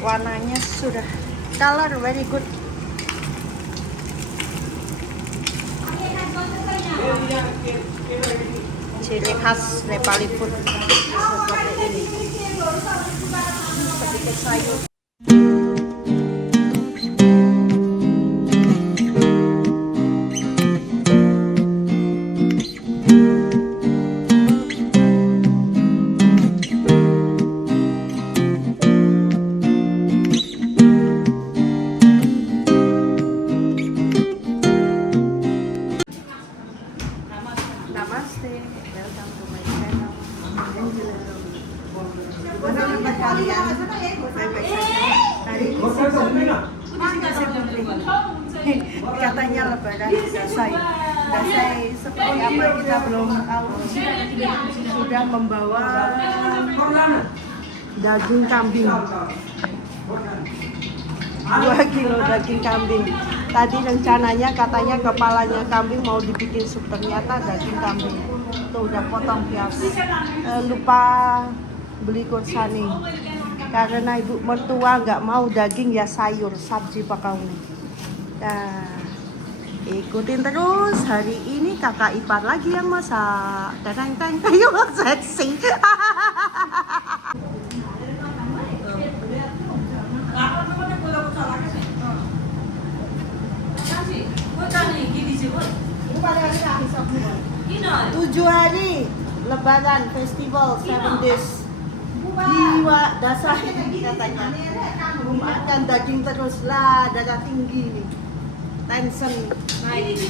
Warnanya sudah color very good. Ciri khas Nepali food seperti ini. Sedikit sayur. Namaste, welcome to my channel. Mana kabar kalian? Baik-baik saja. Hari ini katanya Lebaran Dasai. Dasai seperti apa kita belum tahu. Sudah membawa daging kambing. 2 kilo daging kambing. Tadi rencananya katanya kepalanya kambing mau dibikin sup, ternyata daging kambing. Tuh udah potong biasa. Lupa beli kursani. Karena ibu mertua nggak mau daging ya sayur, sabji pakauni. Nah, ikutin terus. Hari ini kakak ipar lagi yang masak. Teng ayo seksi. Tujuh hari Lebaran Festival 7 days di Dasai katanya. Makan daging terus lah, darah tinggi nih, tension naik.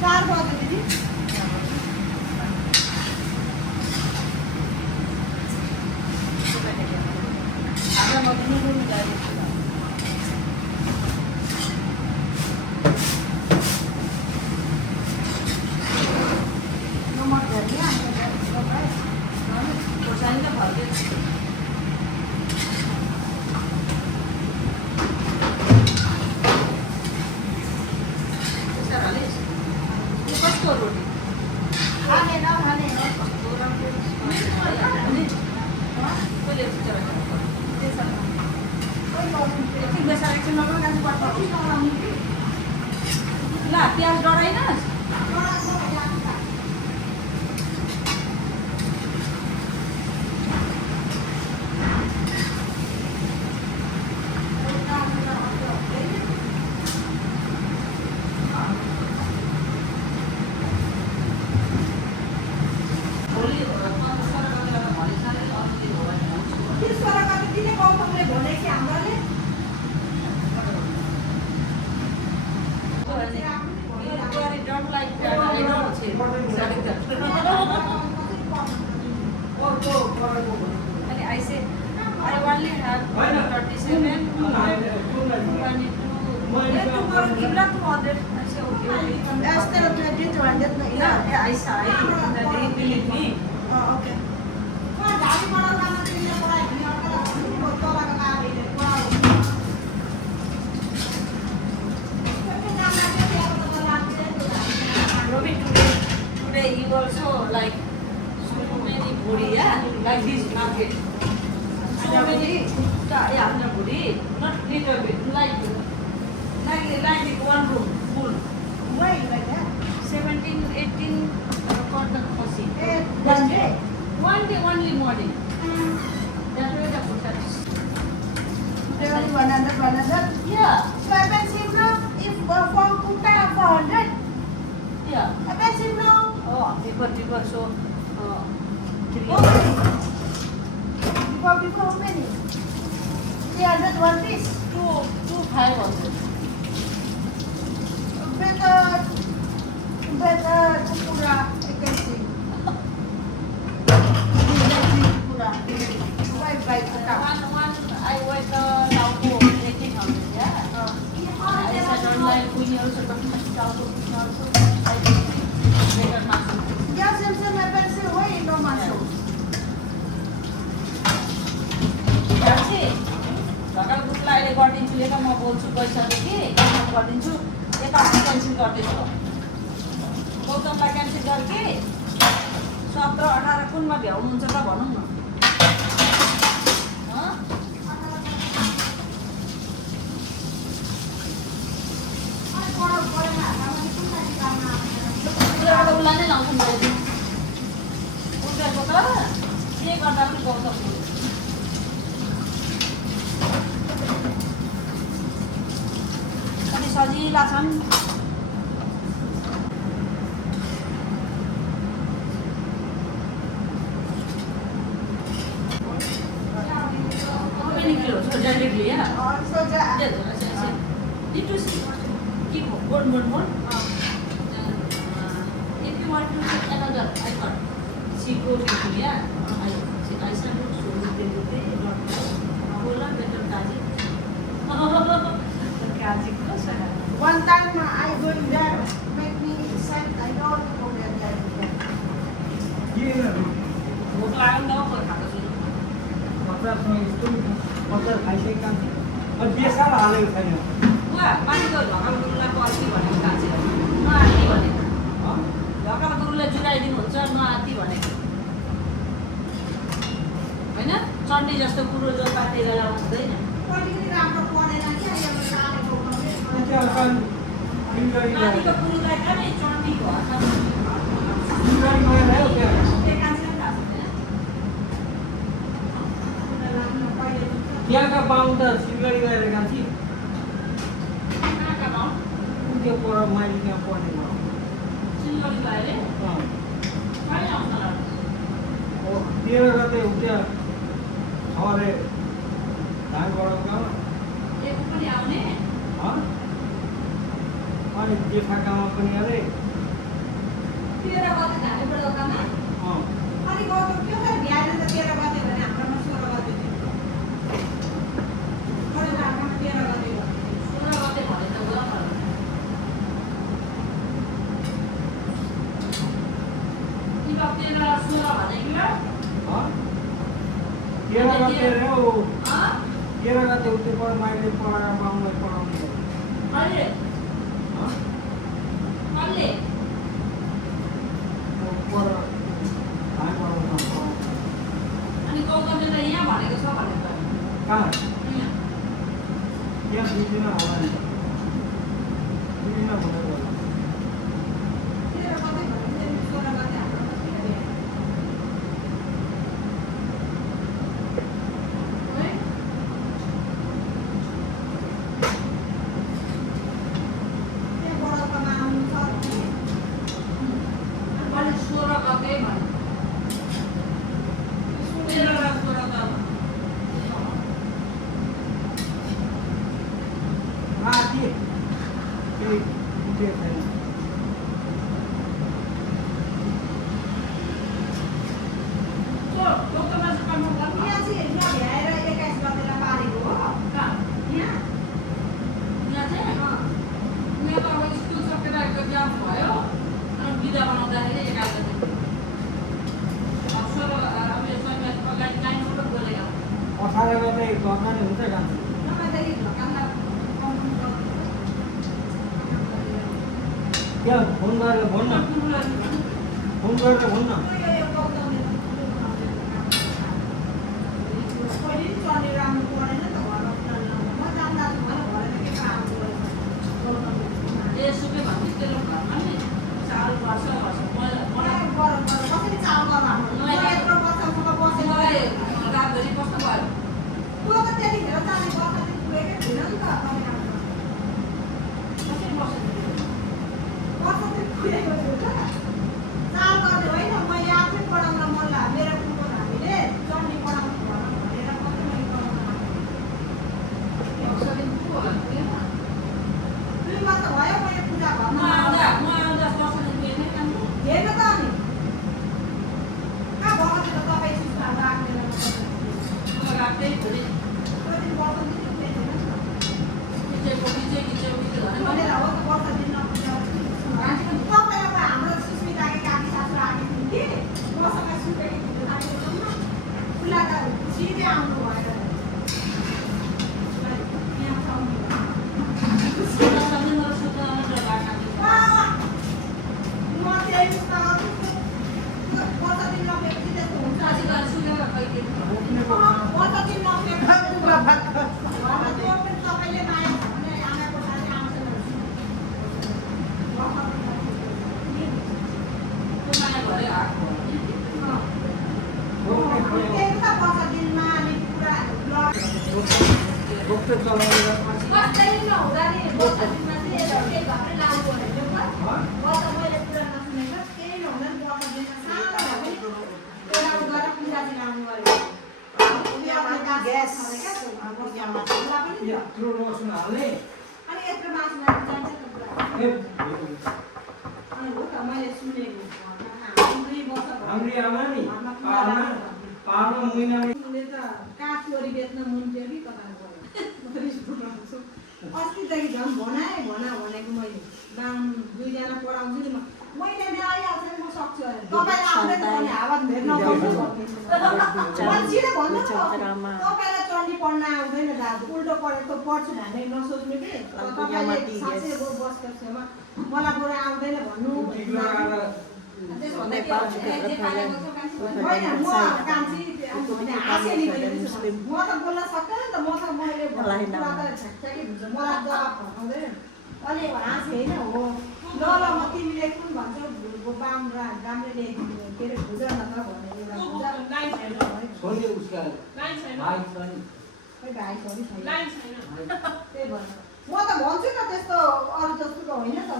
चार बजे दिदी ला प्याज डढाइनस् And I said, I only have 37. Tomorrow give not 200. I said, okay. Esther 20 to 100 na ina. Yeah, I saw it. That they believe me. Oh, okay. Robbie, today you also like so many buri, yeah? Like this market. So many, yeah, no buri. Not little bit, like one room full. Why like that? 17, 18 for the coffee. One day. One day only morning. That way the potatoes. There only 100. Yeah, So expensive now. If for Kuta 400. yeah. Expensive now. Oh, cheaper. So, 300. Okay. Before how many? 300 one piece. 500. Better kupura expensive. Kupura. Why buy Kuta? One, I went Lauko 1800, yeah. I said online, we also don't have Lauko, also. I think better muscle. Yeah, Samson expensive. Why no muscle? That's it. Dhakal गुटलाई अहिले गरिदिन्छु यता म बोल्छु गइसकेँ कि गरिदिन्छु यता cancel गर्दैछु गौतमलाई cancel गरेँ कि 17-18 कुनमा भ्याउनुहुन्छ त भनौँ न उसलाई नै लाउँछु मैले उनीहरूको त के गर्दा पनि गौतम अनि सजिला छन् How many kilos? So directly, yeah. Also, Yes, need to keep more. If you want to take another, I thought she goes with me, yeah. I said, no, so we can do it. Bola better kaji. Kaji ko sa. one time I going there, make me sad. I don't want to go there. भोक लाग्यो नि त हौ खाएको छु उहाँ माथिको ढकाल गुरुलाई पर्खी भनेको थाहा छ नआती भनेको ढकाल गुरुले जुराइदिनुहुन्छ नआती भनेको होइन चण्डी जस्तो कुरो जो पाते गरेर हुँदैन माथिको कुरोलाई खाने चण्डीको त्यहाँका पाउँ त सिलगढी गएर गान्थी कहाँका भाउ त्यो पर माइली त्यहाँ पढ्ने भयो सिलगढी गएर कहिले आउँछ होला हो 13 गते उठ्या अरे धान गराउँ एक पनि आउने अनि जेठाकामा पनि अरे 13 गते धाने बडोकामा अनि गएको के हो बिहान त 13 गते भने हाम्रोमा 16 गते थियो अनि हाम्रोमा 13 गते हो 16 गते भने त गयो नि बाप 13 16 भने कि 13 गते रे ओ 13 गते उठ्यो पर मैले पढाएर बाउलाई पढाउनु अहिले अहिले पर धान गराउनु अनि गौतमले त यहाँ भनेको छ भनेको कहाँ यहाँ यहाँ दिदिन होला नि दिदिन हुँदैन होला 13 गते भने 16 गते हाम्रोमा थियो है त्यहाँ बडोकामा आउनु छ भने 16 गते भने 13 र 16 गते के उठेको छैन गौतममा चाहिँ कन्फर्म गर्नु यहाँ चाहिँ नभ्याएर 21 गतेलाई पारेको हो कहाँ यहाँ यहाँ चाहिँ यहाँ त अब स्कुल सकेर एक्जाम भयो अनि बिदा बनाउँदाखेरि 21 गते अब 16 अब यो सन्यास अगाडि 9 मात्र बोलेको 18 गते गर्दा नि हुन्छ काम नभएदेखि ढकाललाई कन्फर्म गर्नु क्या फोन गरेर भन्न फोन गरेर भन्न अस्तिदेखि झन् भनेको मैले बाम दुईजना पढाउँछु नि मैले आइहाल्छ नि म सक्छु अरे तपाईँलाई आउँदैन भने हावा भेट्न मान्छेले भन्नु तपाईँलाई चण्डी पढ्न आउँदैन दाजु उल्टो पढेको पढ्छु भन्ने नसोच्नु कि तपाईँले साँच्चै बसको छेउमा मलाई बरु आउँदैन भन्नु म त बोल्न सक्दैन नि त म त मैले मलाई जवाब फर्काउँदैन अलि हाँसे होइन हो ल ल म तिमीले कुन भन्छौ बाम र राम्रैले के अरे भुजा न त भनेर त्यही भएर म त भन्छु न त्यस्तो अरू जस्तो त होइन त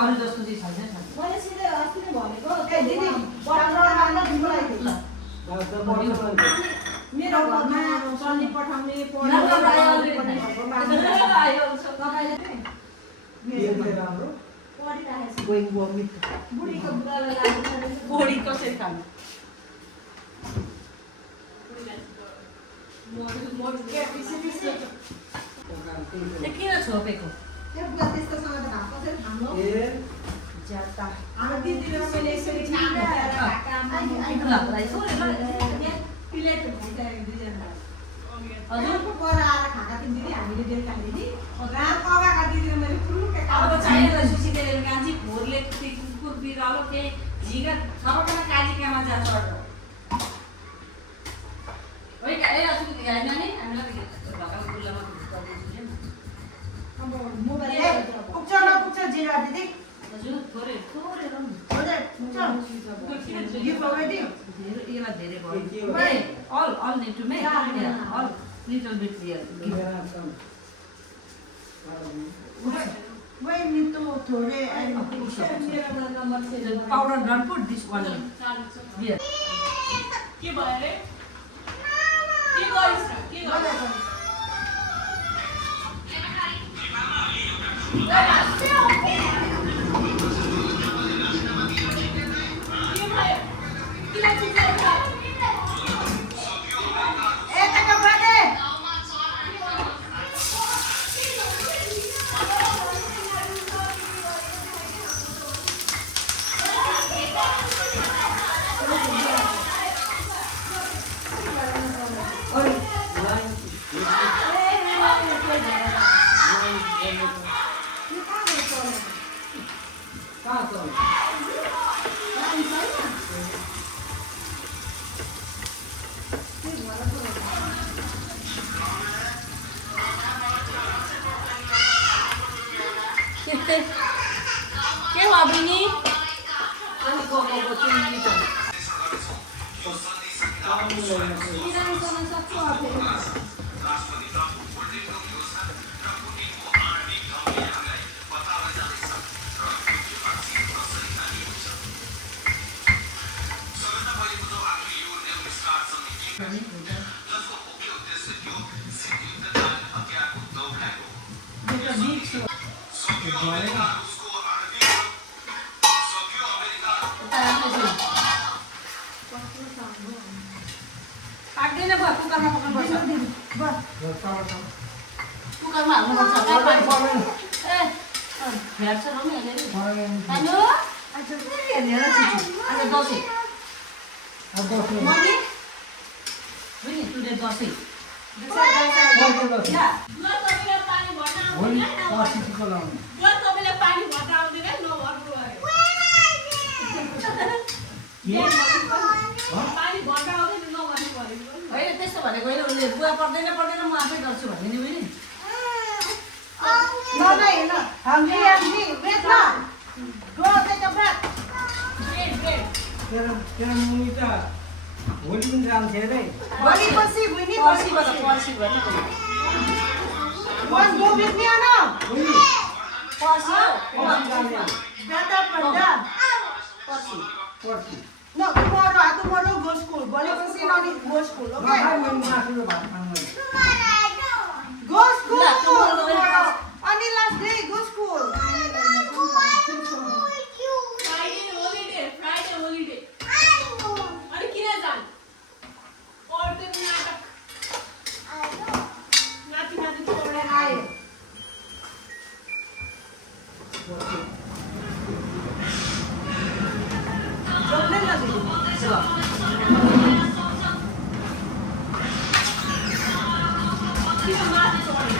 अरू जस्तो चाहिँ छैन मैले सिधै अस्ति नै भनेको दिदी मेरो घरमा सल्ली पठाउने बुढीको बुढालाई लाग्नु बोडी कसरी खानु किन छोपेको त्यो बुढा त्यस्तोसँग त भएको कसरी खानु ज्यादा हाम्रो दिदी र मैले यसरी प्लेट हुन्छ दुईजना हजुरको पर आएर खाएका थियौँ दिदी हामीले बेलुका दिदी रात पकाएका दिदी र मैले फुलुक्कै अब चाहियो सुसिले कान्छी भोरले कुकुर बिरालो केही झिगा सबैजना कालिकामा जान्छ ओइ ए असु हैन नि हामीलाई भकाल गुल्लामा गरिदिन्छु नि अब मोबाइल पुग्छ न पुग्छ जिरा दिदी हजुर थोरै थोरै रम हजुर पुग्छ यो already धेरै एला धेरै भयो all need to make all little bit here Wait, need to थोड़े मेरोमा number save powder don't put this one here के भयो रे के गरिस् के गरिस् के हो बहिनी अनि को चिनी त पाक्दैन भयो कुकरमा पकाउनुपर्छ कुकरमा हाल्नुपर्छ ए भेट्छ र नि हेर्नु आज दसैँ मम्मी बुझ्ने टुडे दसैँ ल तपाईले पानी भर्न आउँदैन ल तपाईले पानी भर्न आउँदैन नभर्नु पानी भर्न आउँदैन नभर्नु भनेको होइन त्यस्तो भनेको होइन उसले बुवा पर्दैन पर्दैन म आफै गर्छु भन्ने नि बुझ्ने No, no, no. Hungry, wait na. Go take a breath. भोलि पनि जान्थ्यो अरे भोलि पछि बुझ्ने पर्सिबाट पर्सि भन्नु One go with me, Anna. पर्सि Better panda. पर्सि पर्सि No, tomorrow go school. भोलि पछि नानी go school, okay? मासुको भात खानु Go school. Yeah, tomorrow. Tomorrow. Only last day, go school. Friday holiday अनि किन जान पढ्दै नाटक नाति नाति पढेर आयो Chocolate na dili. किन माथि चढे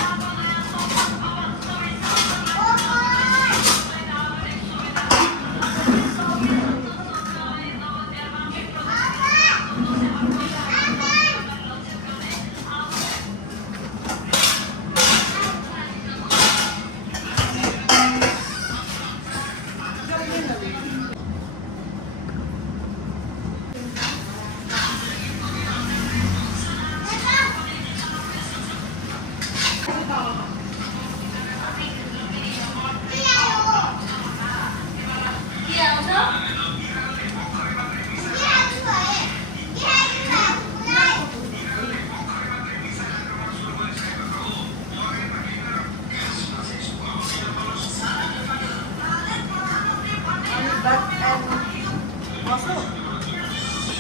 Masuk.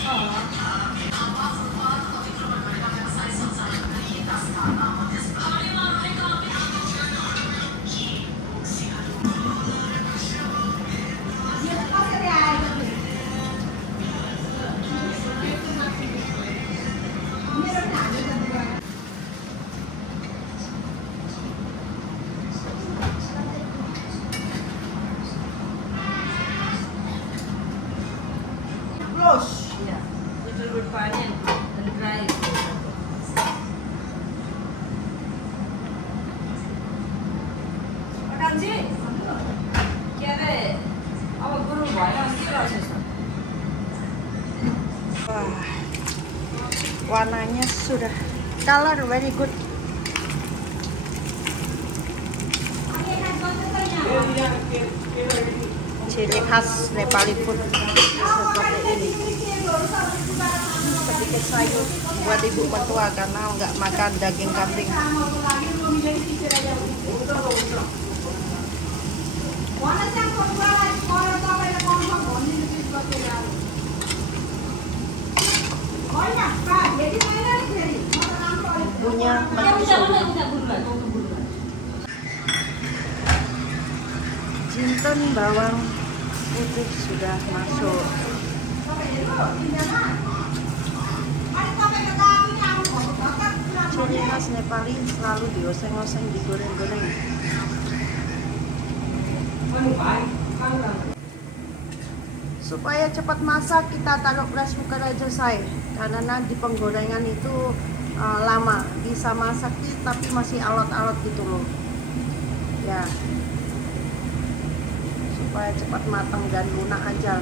Oh. Close. Yeah. Little bit funny and dry. कान्छी के अरे अब गुरु भएन भने के रहेछ Wah, warnanya sudah color very good. Ciri khas Nepali food seperti ini. Sedikit sayur buat ibu mertua karena nggak makan daging kambing. Ibunya menyusul. Jinten bawang putih sudah masuk. Ciri khas Nepali selalu dioseng-oseng, digoreng-goreng. Supaya cepat masak, kita taruh rice cooker aja say. Karena nanti penggorengan itu lama. Bisa masak tapi masih alot-alot gitu loh. Ya. Supaya cepat matang dan lunak aja.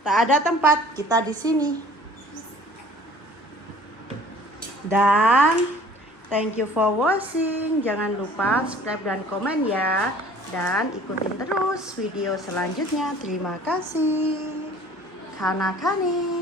Tak ada tempat, kita di sini. Dan thank you for watching. Jangan lupa subscribe dan komen ya. Dan ikutin terus video selanjutnya. Terima kasih. Kanakani.